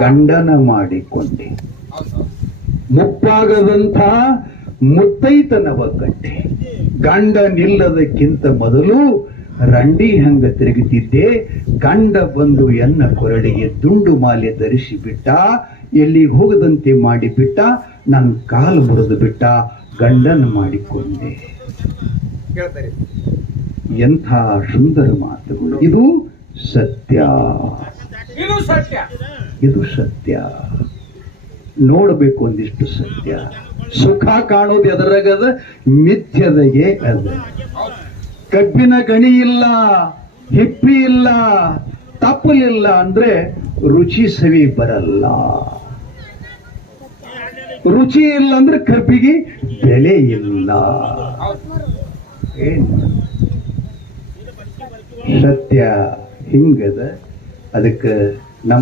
ಗಂಡನ ಮಾಡಿಕೊಂಡೆ. ಮುಪ್ಪಾಗದಂಥ ಮುತ್ತೈತನವ ಕಟ್ಟೆ. ಗಂಡನಿಲ್ಲದಕ್ಕಿಂತ ಮೊದಲು ರಂಡಿ ಹಂಗ ತಿರುಗುತ್ತಿದ್ದೆ. ಗಂಡ ಬಂದು ಎನ್ನ ಕೊರಳಿಗೆ ದುಂಡು ಮಾಲೆ ಧರಿಸಿ ಬಿಟ್ಟ. ಎಲ್ಲಿ ಹೋಗದಂತೆ ಮಾಡಿಬಿಟ್ಟ. ನನ್ನ ಕಾಲು ಮುರಿದು ಬಿಟ್ಟ. ಗಂಡನ ಮಾಡಿಕೊಂಡೆ. ಎಂಥ ಸುಂದರ ಮಾತುಗಳು. ಇದು ಸತ್ಯ, ಇದು ಸತ್ಯ. ನೋಡಬೇಕು ಒಂದಿಷ್ಟು ಸತ್ಯ. ಸುಖ ಕಾಣೋದು ಎದರಾಗದ, ಮಿಥ್ಯದಗೆ ಅದ. ಕಬ್ಬಿನ ಗಣಿ ಇಲ್ಲ, ಹಿಪ್ಪಿ ಇಲ್ಲ, ತಪ್ಪಲಿಲ್ಲ ಅಂದ್ರೆ ರುಚಿ ಸವಿ ಬರಲ್ಲ. ರುಚಿ ಇಲ್ಲ ಅಂದ್ರೆ ಕಬ್ಬಿಗೆ ಬೆಲೆ ಇಲ್ಲ. ಏನು ಸತ್ಯ ಹಿಂಗದ. ಅದಕ್ಕೆ